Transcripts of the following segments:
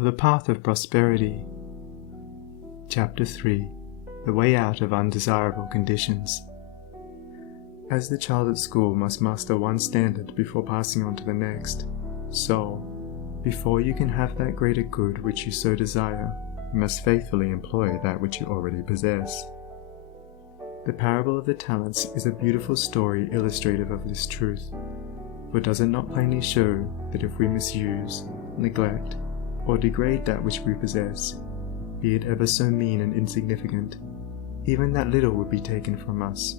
The Path of Prosperity. Chapter 3. The Way Out of Undesirable Conditions. As the child at school must master one standard before passing on to the next, so, before you can have that greater good which you so desire, you must faithfully employ that which you already possess. The parable of the talents is a beautiful story illustrative of this truth, for does it not plainly show that if we misuse, neglect, or degrade that which we possess, be it ever so mean and insignificant, even that little would be taken from us,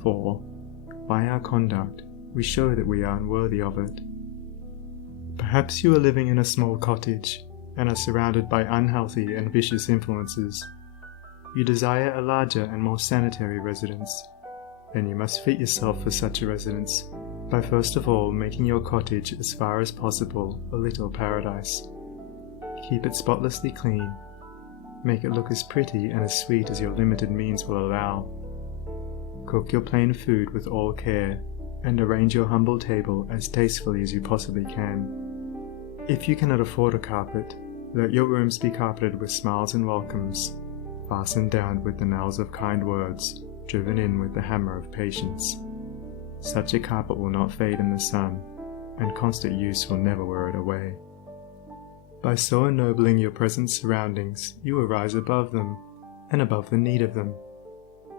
for, by our conduct, we show that we are unworthy of it. Perhaps you are living in a small cottage, and are surrounded by unhealthy and vicious influences. You desire a larger and more sanitary residence. Then you must fit yourself for such a residence, by first of all making your cottage as far as possible a little paradise. Keep it spotlessly clean. Make it look as pretty and as sweet as your limited means will allow. Cook your plain food with all care, and arrange your humble table as tastefully as you possibly can. If you cannot afford a carpet, let your rooms be carpeted with smiles and welcomes, fastened down with the nails of kind words, driven in with the hammer of patience. Such a carpet will not fade in the sun, and constant use will never wear it away. By so ennobling your present surroundings, you will rise above them, and above the need of them,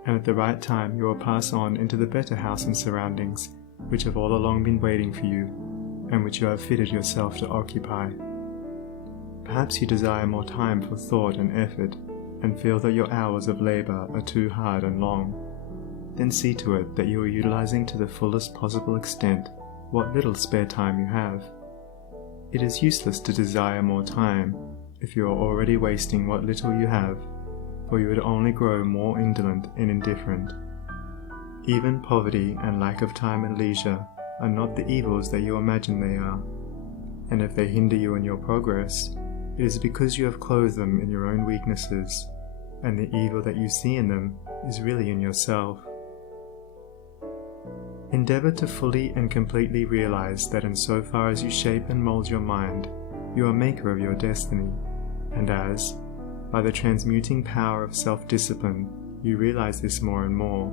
and at the right time you will pass on into the better house and surroundings which have all along been waiting for you, and which you have fitted yourself to occupy. Perhaps you desire more time for thought and effort, and feel that your hours of labor are too hard and long. Then see to it that you are utilizing to the fullest possible extent what little spare time you have. It is useless to desire more time if you are already wasting what little you have, for you would only grow more indolent and indifferent. Even poverty and lack of time and leisure are not the evils that you imagine they are, and if they hinder you in your progress, it is because you have clothed them in your own weaknesses, and the evil that you see in them is really in yourself. Endeavor to fully and completely realize that in so far as you shape and mold your mind, you are maker of your destiny, and as, by the transmuting power of self-discipline, you realize this more and more,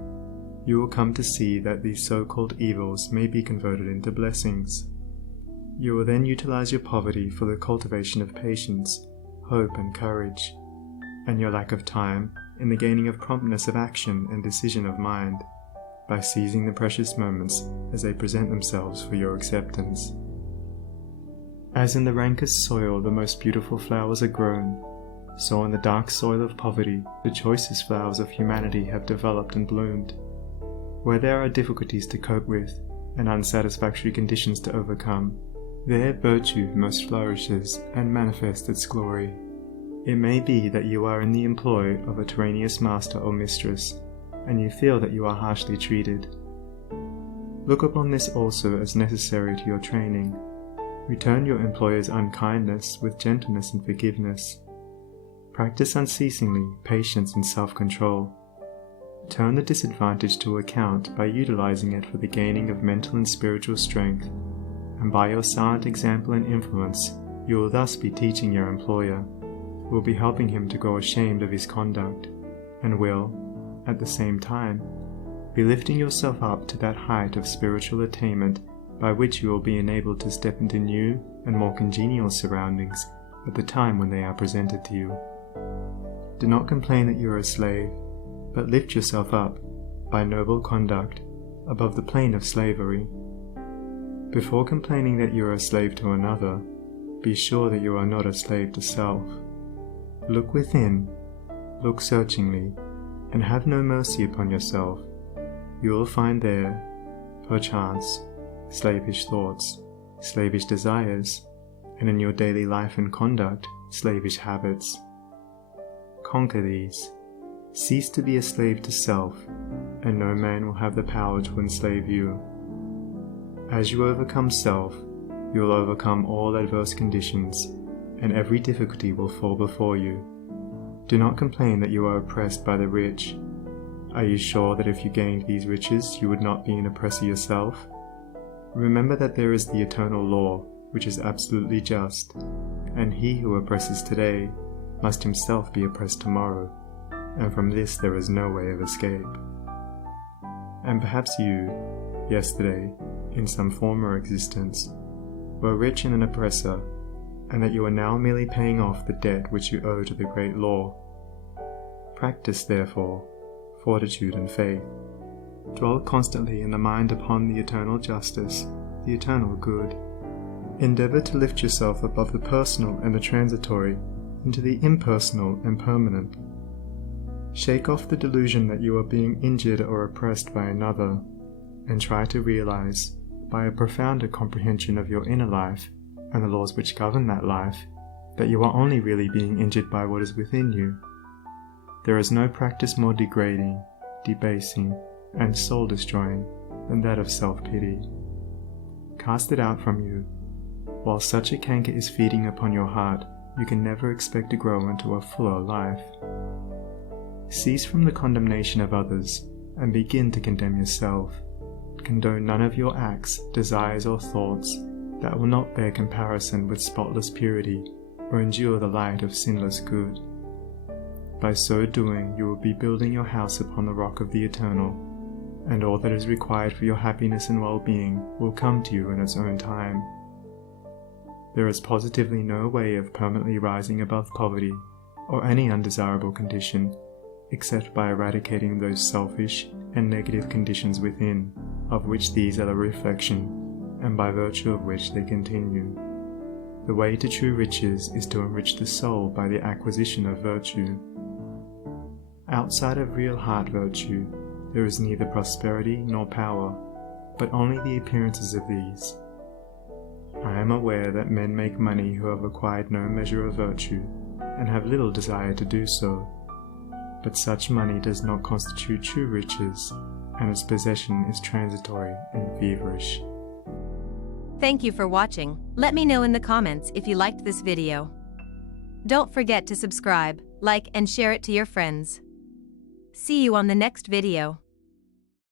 you will come to see that these so-called evils may be converted into blessings. You will then utilize your poverty for the cultivation of patience, hope and courage, and your lack of time in the gaining of promptness of action and decision of mind, by seizing the precious moments as they present themselves for your acceptance. As in the rankest soil the most beautiful flowers are grown, so in the dark soil of poverty the choicest flowers of humanity have developed and bloomed. Where there are difficulties to cope with, and unsatisfactory conditions to overcome, there virtue most flourishes and manifests its glory. It may be that you are in the employ of a tyrannous master or mistress, and you feel that you are harshly treated. Look upon this also as necessary to your training. Return your employer's unkindness with gentleness and forgiveness. Practice unceasingly patience and self-control. Turn the disadvantage to account by utilizing it for the gaining of mental and spiritual strength, and by your silent example and influence, you will thus be teaching your employer, will be helping him to grow ashamed of his conduct, and will, at the same time, be lifting yourself up to that height of spiritual attainment by which you will be enabled to step into new and more congenial surroundings at the time when they are presented to you. Do not complain that you are a slave, but lift yourself up, by noble conduct, above the plane of slavery. Before complaining that you are a slave to another, be sure that you are not a slave to self. Look within, look searchingly, and have no mercy upon yourself. You will find there, perchance, slavish thoughts, slavish desires, and in your daily life and conduct, slavish habits. Conquer these. Cease to be a slave to self, and no man will have the power to enslave you. As you overcome self, you will overcome all adverse conditions, and every difficulty will fall before you. Do not complain that you are oppressed by the rich. Are you sure that if you gained these riches you would not be an oppressor yourself? Remember that there is the eternal law, which is absolutely just, and he who oppresses today must himself be oppressed tomorrow, and from this there is no way of escape. And perhaps you, yesterday, in some former existence, were rich and an oppressor, and that you are now merely paying off the debt which you owe to the great law. Practice, therefore, fortitude and faith. Dwell constantly in the mind upon the eternal justice, the eternal good. Endeavor to lift yourself above the personal and the transitory into the impersonal and permanent. Shake off the delusion that you are being injured or oppressed by another, and try to realize, by a profounder comprehension of your inner life and the laws which govern that life, that you are only really being injured by what is within you. There is no practice more degrading, debasing, and soul-destroying than that of self-pity. Cast it out from you. While such a canker is feeding upon your heart, you can never expect to grow into a fuller life. Cease from the condemnation of others, and begin to condemn yourself. Condone none of your acts, desires, or thoughts that will not bear comparison with spotless purity, or endure the light of sinless good. By so doing, you will be building your house upon the rock of the eternal, and all that is required for your happiness and well-being will come to you in its own time. There is positively no way of permanently rising above poverty, or any undesirable condition, except by eradicating those selfish and negative conditions within, of which these are the reflection, and by virtue of which they continue. The way to true riches is to enrich the soul by the acquisition of virtue. Outside of real heart virtue, there is neither prosperity nor power, but only the appearances of these. I am aware that men make money who have acquired no measure of virtue, and have little desire to do so. But such money does not constitute true riches, and its possession is transitory and feverish. Thank you for watching. Let me know in the comments if you liked this video. Don't forget to subscribe, like, and share it to your friends. See you on the next video.